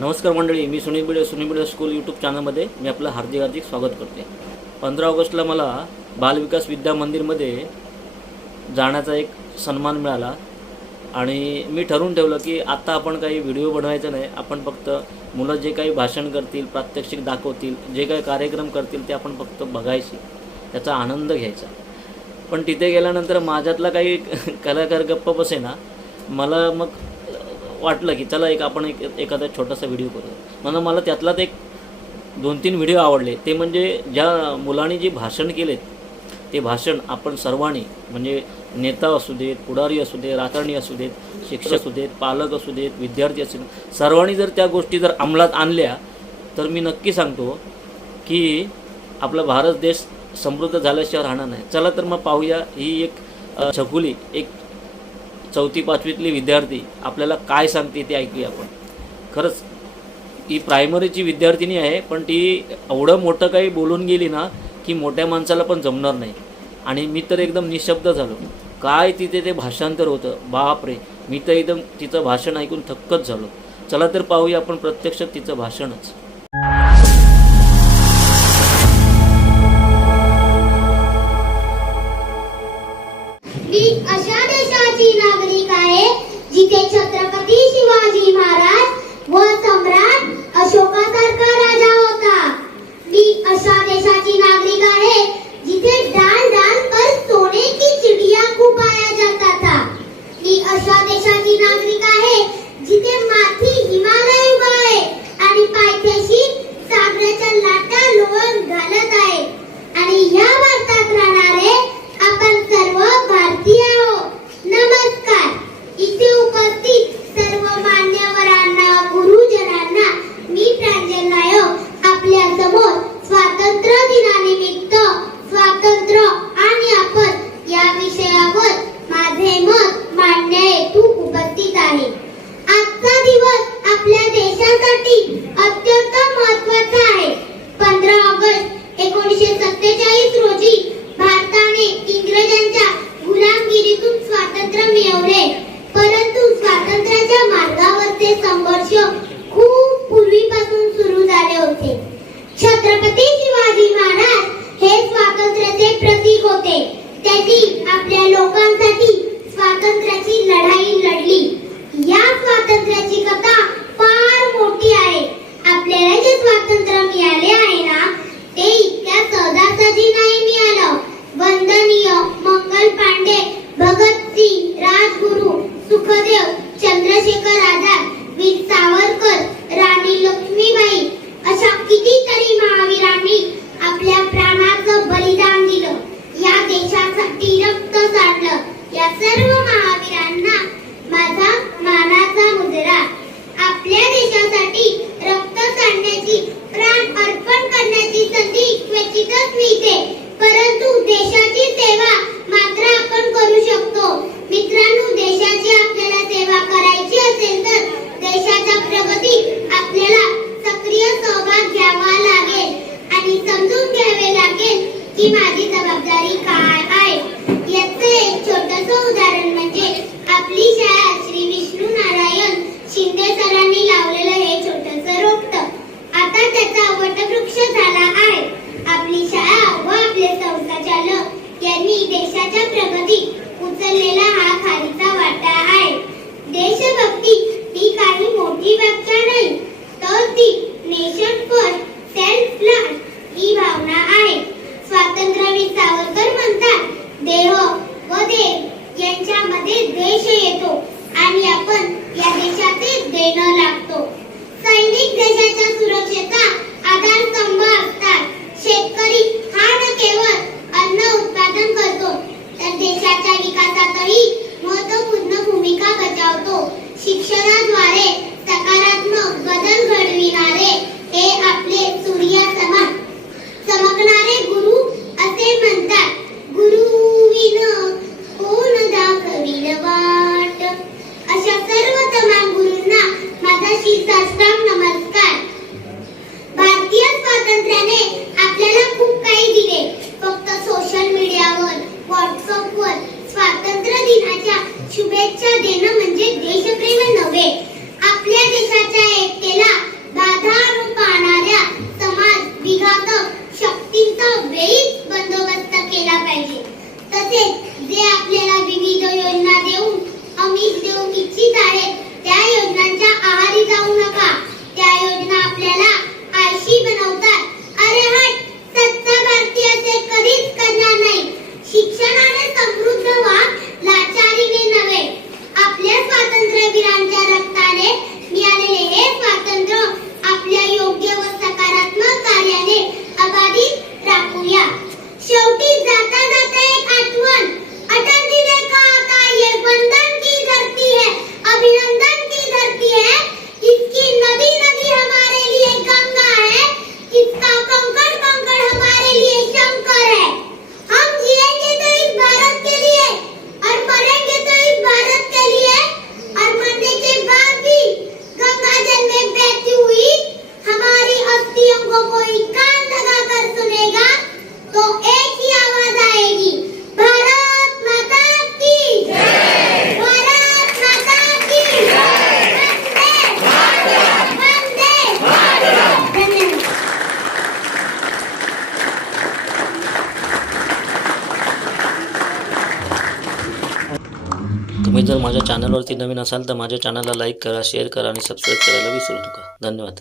नमस्कार मंडळी मी सुनील बिडे सुनील बिडे स्कूल यूट्यूब चॅनलमध्ये मी आपलं हार्दिक हार्दिक स्वागत करते. पंधरा ऑगस्टला मला बालविकास विद्या मंदिरमध्ये जाण्याचा एक सन्मान मिळाला आणि मी ठरवून ठेवलं की आत्ता आपण काही व्हिडिओ बनवायचा नाही आपण फक्त मुलं जे काही भाषण करतील प्रात्यक्षिक दाखवतील जे काही कार्यक्रम करतील ते आपण फक्त बघायचे त्याचा आनंद घ्यायचा. पण तिथे गेल्यानंतर माझ्यातला काही कलाकार गप्प बसेना मला मग वाटलं की चला एक आपण एक एखादा छोटासा व्हिडिओ करू म्हणून मला त्यातलाच एक दोन तीन व्हिडिओ आवडले. ते म्हणजे ज्या मुलांनी जे भाषण केलेत ते भाषण आपण सर्वांनी म्हणजे नेता असू देत पुढारी असू देत राजकारणी असू देत शिक्षक असू देत पालक असू देत विद्यार्थी असू देत सर्वांनी जर त्या गोष्टी जर अंमलात आणल्या तर मी नक्की सांगतो की आपला भारत देश समृद्ध झाल्याशिवाय राहणार नाही. चला तर मग पाहूया ही एक छकुली एक चौथी पाचवीतली विद्यार्थी आपल्याला काय सांगते ते ऐकूया आपण. खरंच ती प्रायमरीची विद्यार्थिनी आहे पण ती एवढं मोठं काही बोलून गेली ना की मोठ्या माणसाला पण जमणार नाही. आणि मी तर एकदम निशब्द झालो. काय तिथे ते भाषांतर होतं? बापरे मी तर एकदम तिचं भाषण ऐकून थक्कच झालो. चला तर पाहूया आपण प्रत्यक्ष तिचं भाषणच. मी अशा Imara देशाच्या प्रगतीत उचललेला शुभेच्छा देणं म्हणजे तुम्ही जर माझ्या चॅनलवरती नवीन असाल तर माझ्या चॅनलला लाईक करा शेअर करा आणि सबस्क्राईब करायला विसरू नका. धन्यवाद.